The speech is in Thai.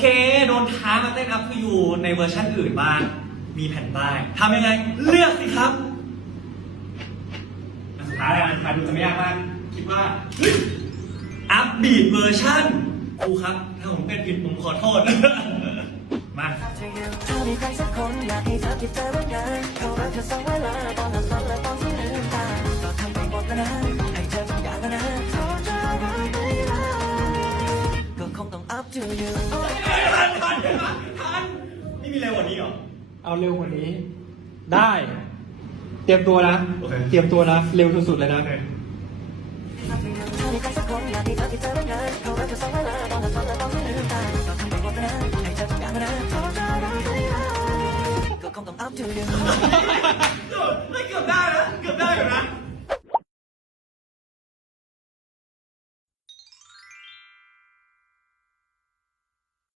เคโดนท้ามาเต้นอัพทูยูในเวอร์ชันอื่นบ้างมีแผ่นป้ายทำยังไง เลือกสิครับสุดท้ายอันสุดท้ายดูจะไม่ยากมาก คิดว่าอัพบีดเวอร์ชันครูครับ ถ้าผมเป็นผิดผมขอโทษ มาก็คงต้อง up to you นทันทันไม่มีเร็วกว่านี้เหรอ เอาเร็วกว่านี้ ได้ เตรียมตัวนะ โอเค เตรียมตัวนะ เร็วสุดๆเลยนะถ้ามีใครสักคนอยากให้เธอคิดเจอบ้างไงเขารักเธอสองเวลาตอนหลับฝันและตอนที่ลืมตาก็ทำไปหมดแล้วนะให้เธอทุกอย่างแล้วนะเธอจะรักไม่รักก็คงต้อง up to you